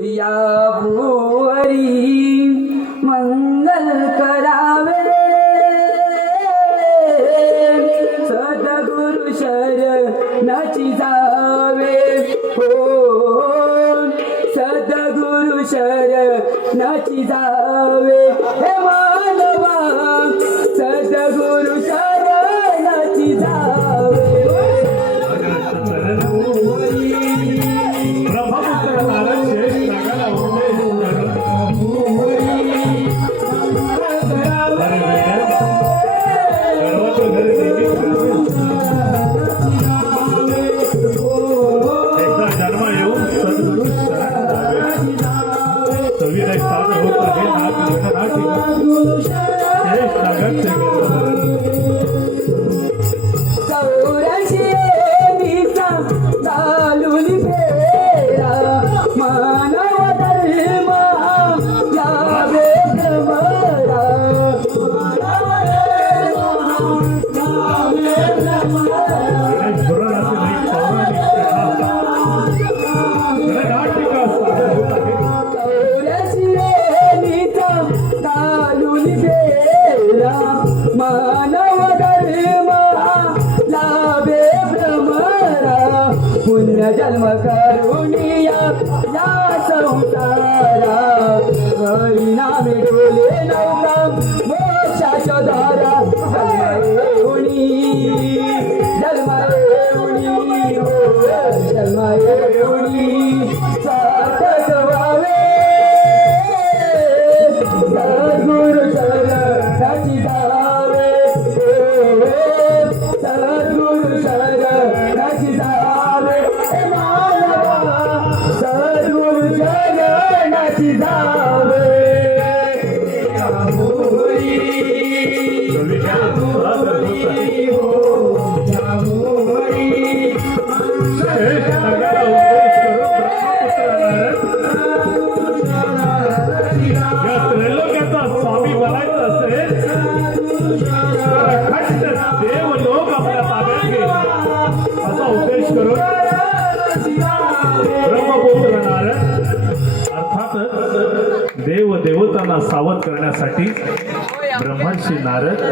या भुवरी मंगल करावे. सद्गुरु शरणाची जावे. हो सद्गुरु शरणाची जावे. हे मानवा सद्गुरु जावे. सविनय सादर होत आहे नाथ नाथ शेष नागाचे पुण्य जन्म करुणिया या संसारा हरिनामे डोले नौका मोक्षाच्या दारा जन्म येऊनी जन्म हो जन्म या त्रैलोक्याचा स्वामी बनायचं असेल तर अखंड देवलोक आपल्या ताब्यात घे असा उपदेश करून ब्रह्मपुत्र नारद अर्थातच देव देवतांना सावध करण्यासाठी ब्रह्मर्षी नारद